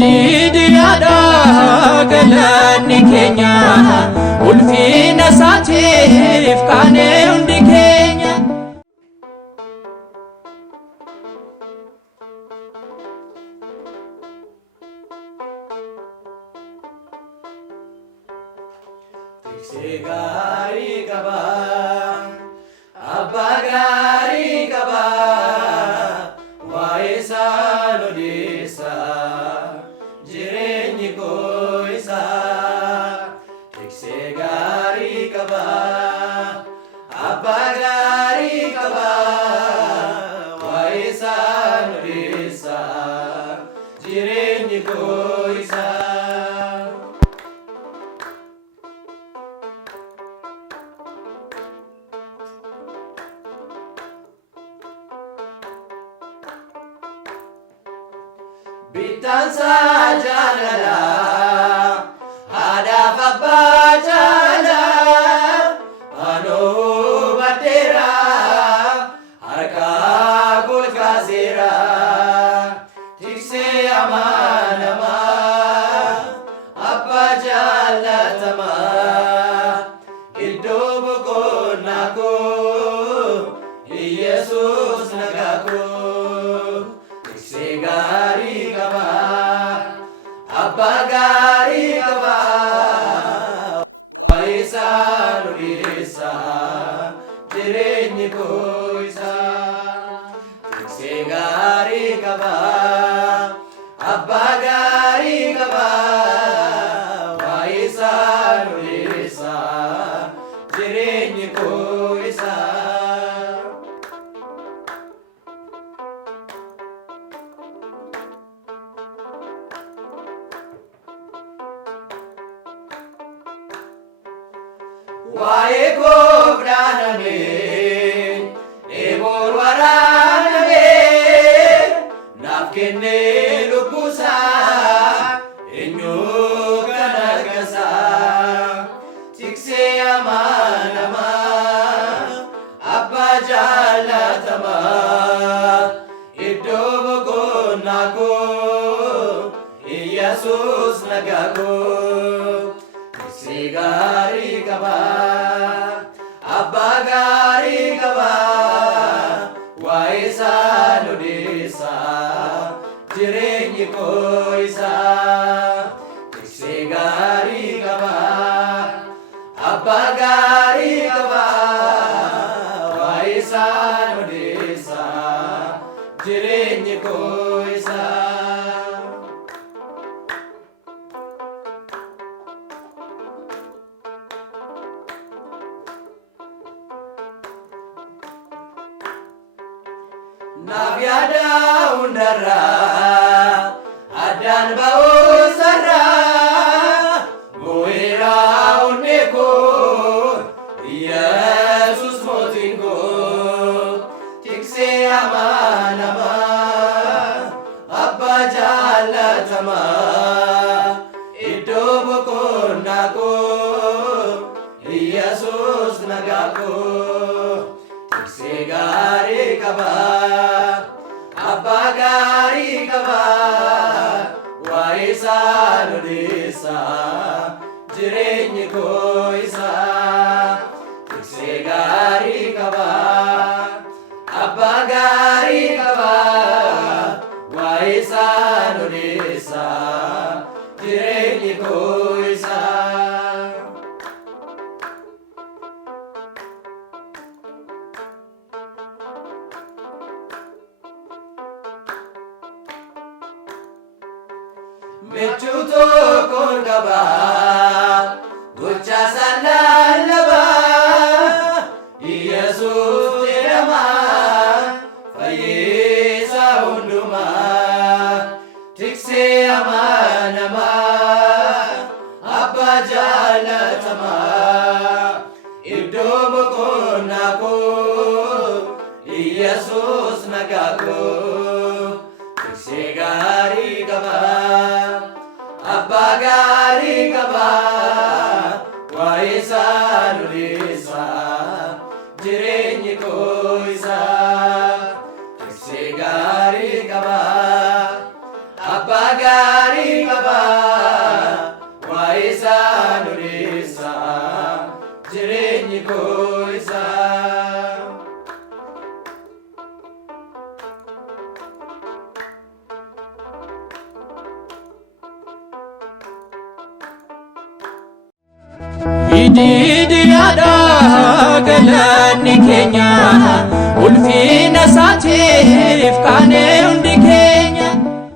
didiyaadha galanni keenya ulfina isaatiif kaanee hundi keenya. Tiksee gaarii qaba abbaa gaarii qaba waa'ee isaa odeessa jireenyi koo isaa. Tiksee gaarii qaba abbaa gaarii qaba waa'ee isaa odeessa jireenyi koo isaa. Bitansa jalala, ada abbaa jala, anu badera, harka golkasera, tiksee amanama, abbaa jalatama, iddoo boqonnaa koo, Yesuus nagaa koo. Tiksee gaarii qaba abbaa gaarii qaba waa'ee isaa odeessa jireenyi koo isaa. Tiksee gaarii qaba abbaa gaarii qaba waa'ee isaa odeessa jireenyi koo isaa. Waa'ee koo fudhaaname eeboon waraaname naaf kennee lubbuusaa eenyu kan argasaa. Tiksee amanama abbaa jaalatama iddoo boqonnaa koo Yesuus nagaa koo. Tiksee gaarii qaba abbaa gaarii qaba waa'ee isaa odeessa jireenyi koo isaa. Tiksee gaarii qaba abbaa gaarii qaba waa'ee isaa odeessa jireenyi koo isaa. Naaf yaada hundarraa addaan ba'uu sarraa moo'eeraa onnee koo Yesuus mootiin koo. Tiksee amanama abbaa jaalatama iddoo boqonnaa koo Yesuus nagaa koo. Tiksee gaarii qaba abbaa gaarii qaba waa'ee isaa odeessa jireenyi koo isaa. Tiksee gaarii qaba abbaa gaarii qaba waa'ee isaa odeessa jireenyi koo isaa. Mechuu tokkoon qaba gocha sallallaba Yesuus jedhama fayyisa hundumaa. Tiksee amanama abbaa jaalatama iddoo boqonnaa koo Yesuus nagaa koo. Tiksee gaarii qaba abbaa gaarii qaba waa'ee isaa odeessa jireenyi koo isaa. Tiksee gaarii qaba abbaa gaarii nureessa jireenyi koo isaa. Idi yaada